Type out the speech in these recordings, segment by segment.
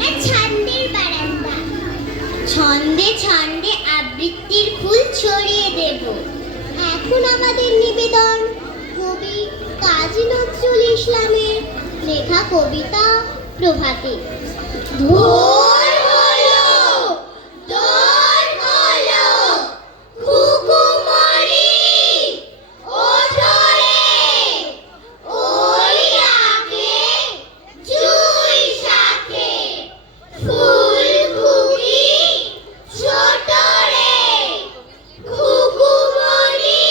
না ছন্দের বারান্দা। ছন্দে ছন্দে আবৃত্তির ফুল ছড়িয়ে দেব। এখন আমাদের নিবেদন কবি কাজী নজরুল ইসলামের লেখা কবিতা প্রভাতে। ভোর হলো, দোর হলো, খুকুমণি ওঠো রে, ওই রাগে জুই শাকে ফুলকুবি ছোট রে, খুকুমণি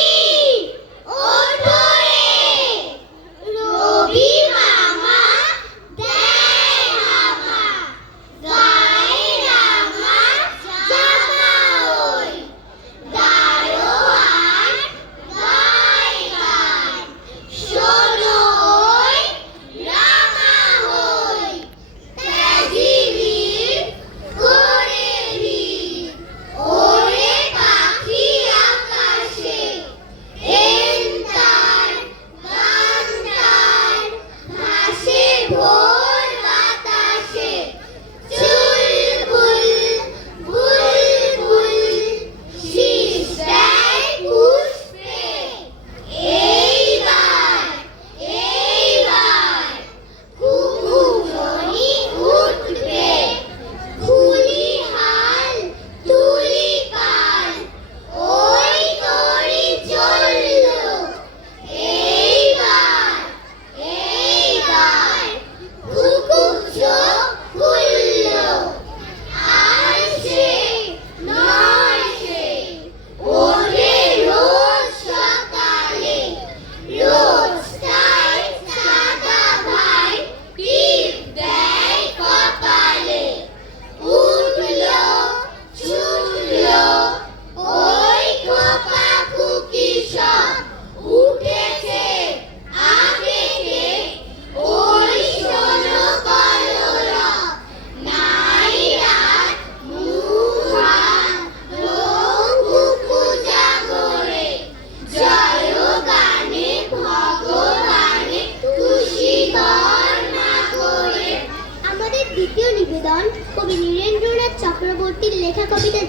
ওঠো রে, রবি মামা দেয় হামা, গায়ে রাঙা জামা ওই, দারোয়ান গায় গান, শোনো ওই রাঙা হই, ত্যাগী বীর করে বীর, ওরে পাখি আকাশে, এন্তার গান্তার, ভাসে ভোর বাতাসে, চুলবুল বুলবুল, শীষ দেয় পুষ্পে, এইবার এইবার খুকুমণি উঠবে, খুলি হাল তুলি কাল, ওই তরি চললো, এইবার এইবার খুকুর চোখ খুললো, আর সে নয় সে, ওঠে রোজ সকালে, রোজ তাই সাদা ভাই টিপ দেয় কপালে, উঠলো ছুটলো ওই খোকা খুকি সব, উঠেছে আগে কে, ওই শোনো কলরব, নাই রাত মুখ হাত রোগ খুকু জাগরে, জয় গানে ভগবানে খুশি কর না করে। আমাদের দ্বিতীয় নিবেদন কবি নীরেন্দ্রনাথ চক্রবর্তীর লেখা কবিতা